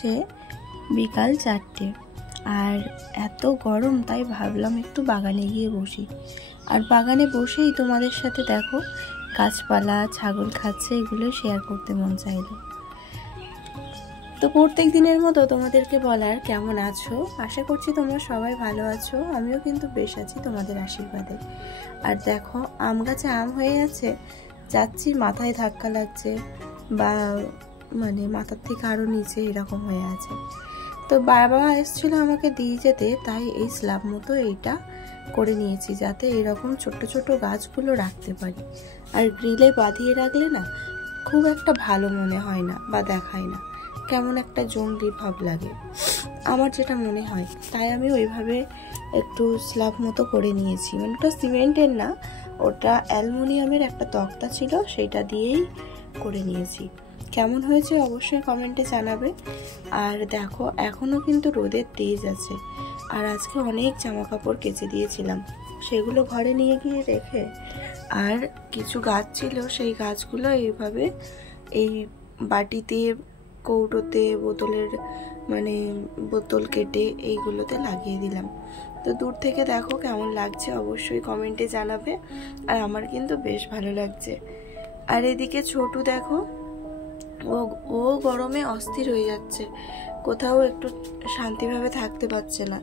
হচ্ছে বিকাল 4টে, আর এত গরম তাই ভাবলাম একটু বাগানে গিয়ে বসি। আর বাগানে বসেই তোমাদের সাথে দেখো গাছপালা, ছাগল খাচ্ছে, এগুলো শেয়ার করতে মন চাইলো। তো প্রত্যেক দিনের মতো তোমাদেরকে বলার কেমন আছো, আশা করছি তোমরা সবাই ভালো আছো। আমিও কিন্তু বেশ আছি তোমাদের আশীর্বাদে। আর দেখো আম গাছে আম হয়ে যাচ্ছি, মাথায় ধাক্কা লাগছে বা মানে মাথার থেকে আরও নিচে এরকম হয়ে আছে। তো বাবা এসেছিলো আমাকে দিয়ে যেতে, তাই এই স্ল্যাব মতো এইটা করে নিয়েছি যাতে এরকম ছোট ছোট গাছগুলো রাখতে পারি। আর গ্রিলে বাঁধিয়ে রাখলে না খুব একটা ভালো মনে হয় না বা দেখায় না, কেমন একটা জঙ্গলি ভাব লাগে আমার যেটা মনে হয়। তাই আমি ওইভাবে একটু স্ল্যাব মতো করে নিয়েছি। মানে ওটা সিমেন্টের না, ওটা অ্যালুমিনিয়ামের একটা তক্তা ছিল, সেইটা দিয়েই করে নিয়েছি। কেমন হয়েছে অবশ্যই কমেন্টে জানাবে। আর দেখো এখনও কিন্তু রোদের তেজ আছে, আর আজকে অনেক জামা কাপড় কেচে দিয়েছিলাম, সেগুলো ঘরে নিয়ে গিয়ে রেখে, আর কিছু গাছ ছিল সেই গাছগুলো এইভাবে এই বাটিতে, কৌটোতে, বোতলের মানে বোতল কেটে এইগুলোতে লাগিয়ে দিলাম। তো দূর থেকে দেখো কেমন লাগছে অবশ্যই কমেন্টে জানাবে। আর আমার কিন্তু বেশ ভালো লাগছে। আর এদিকে ছোটু দেখো, ও গরমে অস্থির হয়ে যাচ্ছে, কোথাও একটু শান্তিভাবে থাকতে পারছে না।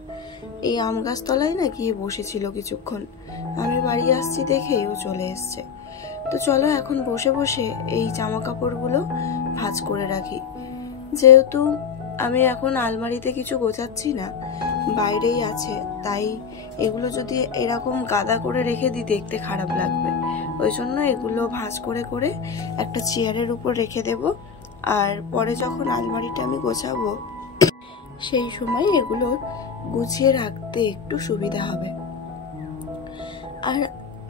এই আম গাছ তলায় না গিয়ে বসেছিল কিছুক্ষণ, আমি বাড়ি আসছি দেখেই ও চলে এসছে। তো চলো এখন বসে বসে এই জামা কাপড়গুলো ভাঁজ করে রাখি। যেহেতু আমি এখন আলমারিতে কিছু গোছাচ্ছি না, বাইরেই আছে, তাই এগুলো যদি এরকম গাদা করে রেখে দিই দেখতে খারাপ লাগবে। ওই জন্য এগুলো ভাঁজ করে করে একটা চেয়ারের উপর রেখে দেব, আর পরে যখন আলমারিটা আমি গোছাবো সেই সময় এগুলো গুছিয়ে রাখতে একটু সুবিধা হবে। আর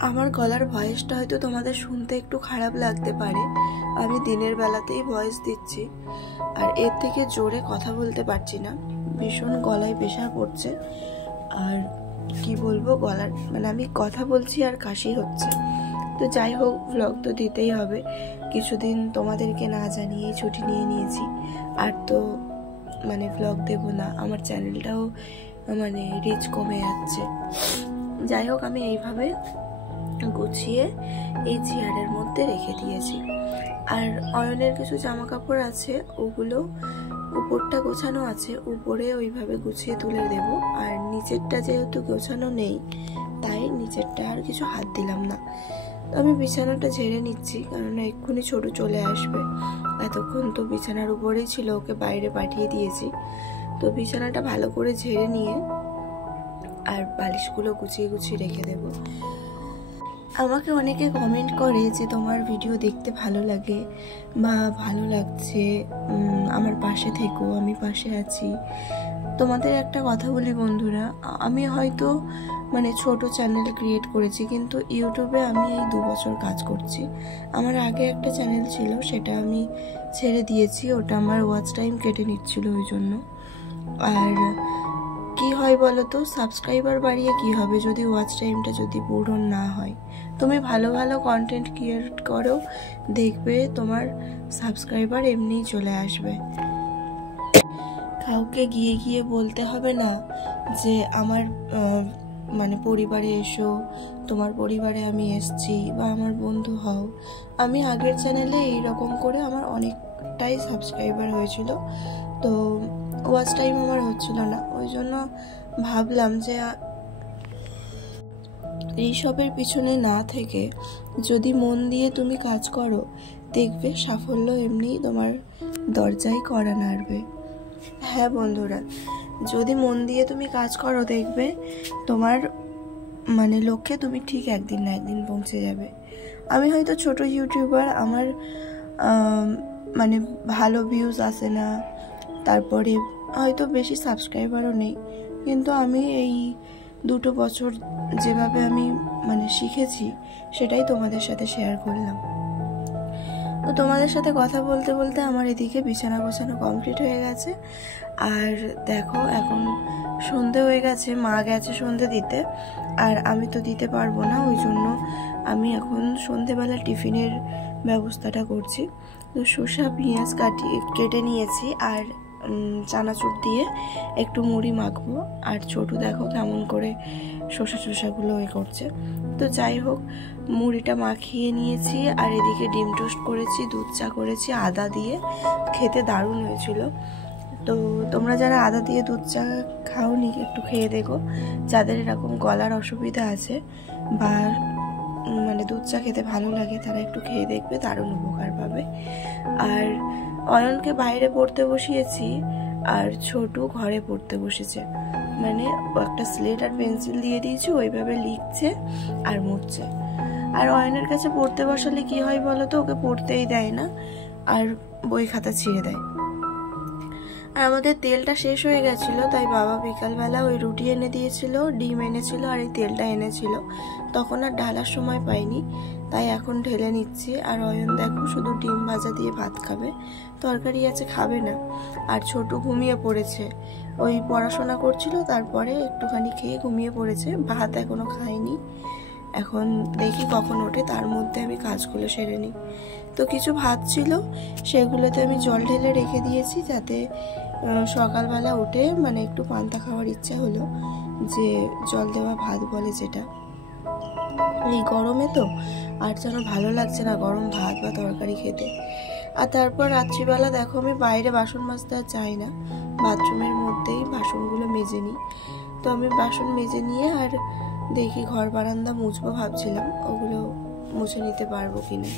আমার গলার ভয়েসটা হয়তো তোমাদের শুনতে একটু খারাপ লাগতে পারে, আমি দিনের বেলাতেই ভয়েস দিচ্ছি, আর এর থেকে জোরে কথা বলতে পারছি না, ভীষণ গলায় প্রেশার পড়ছে। আর কি বলবো, গলার মানে আমি কথা বলছি আর কাশি হচ্ছে। তো যাই হোক, ভ্লগ তো দিতেই হবে, কিছুদিন তোমাদেরকে না জানিয়েই ছুটি নিয়ে নিয়েছি, আর তো মানে ভ্লগ দেব না, আমার চ্যানেলটাও মানে রিচ কমে যাচ্ছে। যাই হোক, আমি এইভাবে গুছিয়ে এই চেয়ারের মধ্যে রেখে দিয়েছি। আর অয়নের কিছু জামা কাপড় আছে, ওগুলো উপরটা গোছানো আছে, উপরে ওইভাবে গুছিয়ে তুলে দেব। আর নিচেরটা যেহেতু গোছানো নেই, তাই নিচেরটা আর কিছু হাত দিলাম না। তো আমি বিছানাটা ঝেড়ে নিচ্ছি, কারণ এক্ষুনি ছোট চলে আসবে। এতক্ষণ তো বিছানার উপরেই ছিল, ওকে বাইরে পাঠিয়ে দিয়েছি। তো বিছানাটা ভালো করে ঝেড়ে নিয়ে আর বালিশগুলো গুছিয়ে গুছিয়ে রেখে দেব। আমাকে অনেকে কমেন্ট করে যে তোমার ভিডিও দেখতে ভালো লাগে বা ভালো লাগছে, আমার পাশে থেকো, আমি পাশে আছি। তোমাদের একটা কথা বলি বন্ধুরা, আমি হয়তো মানে ছোট চ্যানেল ক্রিয়েট করেছি, কিন্তু ইউটিউবে আমি এই 2 বছর কাজ করছি। আমার আগে একটা চ্যানেল ছিল, সেটা আমি ছেড়ে দিয়েছি, ওটা আমার ওয়াচ টাইম কেটে নিচ্ছিল ওই জন্য। আর কি হয় বলো তো, সাবস্ক্রাইবার বাড়িয়ে কি হবে যদি ওয়াচ টাইমটা যদি পূরণ না হয়। তুমি ভালো ভালো কন্টেন্ট ক্রিয়েট করো, দেখবে তোমার সাবস্ক্রাইবার এমনিই চলে আসবে। কাউকে গিয়ে গিয়ে বলতে হবে না যে আমার মানে পরিবারে এসো, তোমার পরিবারে আমি এসছি, বা আমার বন্ধু হও। আমি আগের চ্যানেলে এইরকম করে আমার অনেকটাই সাবস্ক্রাইবার হয়েছিল, তো ওয়াচ টাইম আমার হচ্ছিল না। ওই জন্য ভাবলাম যে এইসবের পিছনে না থেকে যদি মন দিয়ে তুমি কাজ করো, দেখবে সাফল্য এমনি তোমার দরজায় কড়া নাড়বে। হ্যাঁ বন্ধুরা, যদি মন দিয়ে তুমি কাজ করো, দেখবে তোমার মানে লক্ষ্যে তুমি ঠিক একদিন না একদিন পৌঁছে যাবে। আমি হয়তো ছোট ইউটিউবার, আমার মানে ভালো ভিউজ আসে না, তারপরে হয়তো বেশি সাবস্ক্রাইবারও নেই, কিন্তু আমি এই 2 বছর যেভাবে আমি মানে শিখেছি সেটাই তোমাদের সাথে শেয়ার করলাম। তো তোমাদের সাথে কথা বলতে বলতে আমার এদিকে বিছানা গোছানো কমপ্লিট হয়ে গেছে। আর দেখো এখন সন্ধে হয়ে গেছে, মা গেছে সন্ধে দিতে, আর আমি তো দিতে পারবো না, ওই জন্য আমি এখন সন্ধেবেলা টিফিনের ব্যবস্থাটা করছি। তো শসা পেঁয়াজ কেটে নিয়েছি, আর চানাচুর দিয়ে একটু মুড়ি মাখবো। আর ছোটু দেখো কেমন করে শসাগুলো করছে। তো যাই হোক, মুড়িটা মাখিয়ে নিয়েছি আর এদিকে ডিম টোস্ট করেছি, দুধ চা করেছি আদা দিয়ে, খেতে দারুণ হয়েছিল। তো তোমরা যারা আদা দিয়ে দুধ চা খাওনি একটু খেয়ে দেখো, যাদের এরকম গলার অসুবিধা আছে বা মানে দুধ চা খেতে ভালো লাগে তারা একটু খেয়ে দেখবে, দারুণ উপকার পাবে। আর অয়নকে বাইরে পড়তে বসিয়েছি আর ছোটু ঘরে পড়তে বসেছে, মানে একটা স্লেট আর পেন্সিল দিয়ে দিয়েছি, ওইভাবে লিখছে আর মুছছে। আর অয়নের কাছে পড়তে বসালে কি হয় বলো তো, ওকে পড়তেই দেয় না আর বই খাতা ছিঁড়ে দেয়। আর আমাদের তেলটা শেষ হয়ে গেছিলো, তাই বাবা বিকালবেলা ওই রুটি এনে দিয়েছিল, ডিম এনেছিল আর এই তেলটা এনেছিল, তখন আর ঢালার সময় পাইনি, তাই এখন ঢেলে নিচ্ছি। আর অয়ন দেখো শুধু ডিম ভাজা দিয়ে ভাত খাবে, তরকারি আছে খাবে না। আর ছোটু ঘুমিয়ে পড়েছে, ওই পড়াশোনা করছিল তারপরে একটুখানি খেয়ে ঘুমিয়ে পড়েছে, ভাত এখনো খায়নি। এখন দেখি কখন ওঠে, তার মধ্যে আমি কাজগুলো সেরে নিই। তো কিছু ভাত ছিল, সেগুলোতে আমি জল ঢেলে রেখে দিয়েছি, যাতে সকালবেলা উঠে মানে একটু পান্তা খাওয়ার ইচ্ছা হলো, যে জল দেওয়া ভাত বলে যেটা। এই গরমে তো আর যেন ভালো লাগছে না গরম ভাত বা তরকারি খেতে। আর তারপর রাত্রিবেলা দেখো আমি বাইরে বাসন মাজতে আর চাই না, বাথরুমের মধ্যেই বাসনগুলো মেজে নিই। তো আমি বাসন মেজে নিয়ে আর দেখি ঘর বারান্দা মুছবো ভাবছিলাম, ওগুলো মুছে নিতে পারবো কিনা।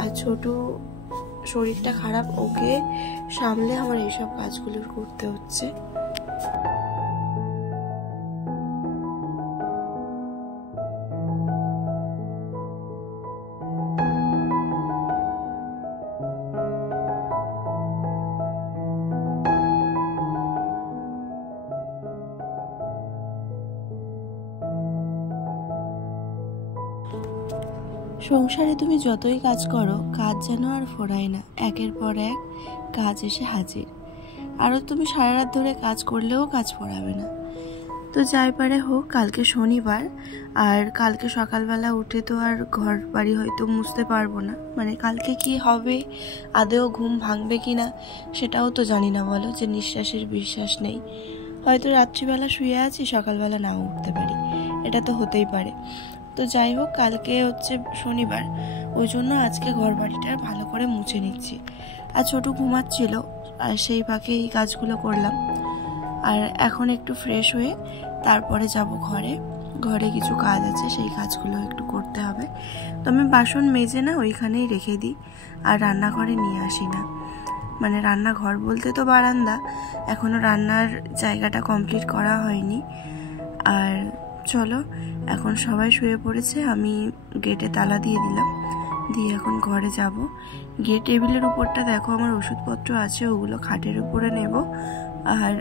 আর ছোটু শরীরটা খারাপ, ওকে সামলে আমার এইসব কাজগুলো করতে হচ্ছে। সংসারে তুমি যতই কাজ করো, কাজ যেন আর ফোরায় না, একের পর এক কাজ এসে হাজির। আরও তুমি সারা রাত ধরে কাজ করলেও কাজ ফোরাবে না। তো যাই পারে হোক, কালকে শনিবার, আর কালকে সকালবেলা উঠে তো আর ঘর বাড়ি হয়তো মুছতে পারবো না, মানে কালকে কি হবে, আদেও ঘুম ভাঙবে কি না সেটাও তো জানি না বলো, যে নিঃশ্বাসের বিশ্বাস নেই। হয়তো রাত্রিবেলা শুয়ে আছি, সকালবেলা নাও উঠতে পারি, এটা তো হতেই পারে। তো যাই হোক, কালকে হচ্ছে শনিবার, ওই জন্য আজকে ঘর বাড়িটা ভালো করে মুছে নিচ্ছি। আর ছোটু ঘুমাচ্ছিল, আর সেই ফাঁকে এই কাজগুলো করলাম। আর এখন একটু ফ্রেশ হয়ে তারপরে যাব ঘরে কিছু কাজ আছে, সেই কাজগুলো একটু করতে হবে। তো আমি বাসন মেজে না ওইখানেই রেখে দিই, আর রান্নাঘরে নিয়ে আসি না। মানে রান্নাঘর বলতে তো বারান্দা, এখনো রান্নার জায়গাটা কমপ্লিট করা হয়নি। আর চলো, এখন সবাই শুয়ে পড়েছে, আমি গেটে তালা দিয়ে দিলাম, দিয়ে এখন ঘরে যাব। গিয়ে টেবিলের উপরটা দেখো আমার ওষুধপত্র আছে, ওগুলো খাটের উপরে নেব, আর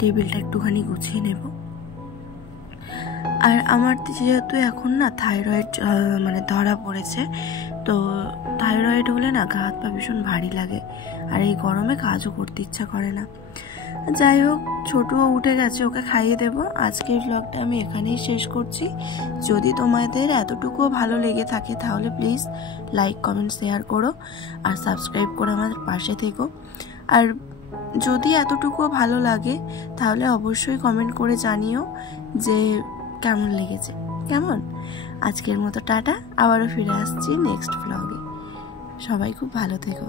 টেবিলটা একটুখানি গুছিয়ে নেব। আর আমার যেহেতু এখন না থাইরয়েড মানে ধরা পড়েছে, তো থাইরয়েড হলে না গা হাত পা ভীষণ ভারী লাগে, আর এই গরমে কাজও করতে ইচ্ছা করে না। যাই হোক, ছোটুও উঠে গেছে, ওকে খাইয়ে দেব। আজকের ব্লগটা আমি এখানেই শেষ করছি। যদি তোমাদের এতটুকুও ভালো লেগে থাকে তাহলে প্লিজ লাইক কমেন্ট শেয়ার করো, আর সাবস্ক্রাইব করে আমাদের পাশে থেকো। আর যদি এতটুকুও ভালো লাগে তাহলে অবশ্যই কমেন্ট করে জানিও যে কেমন লেগেছে। কেমন? আজকের মতো টাটা, আবারও ফিরে আসছি নেক্সট ব্লগে। সবাই খুব ভালো থেকো।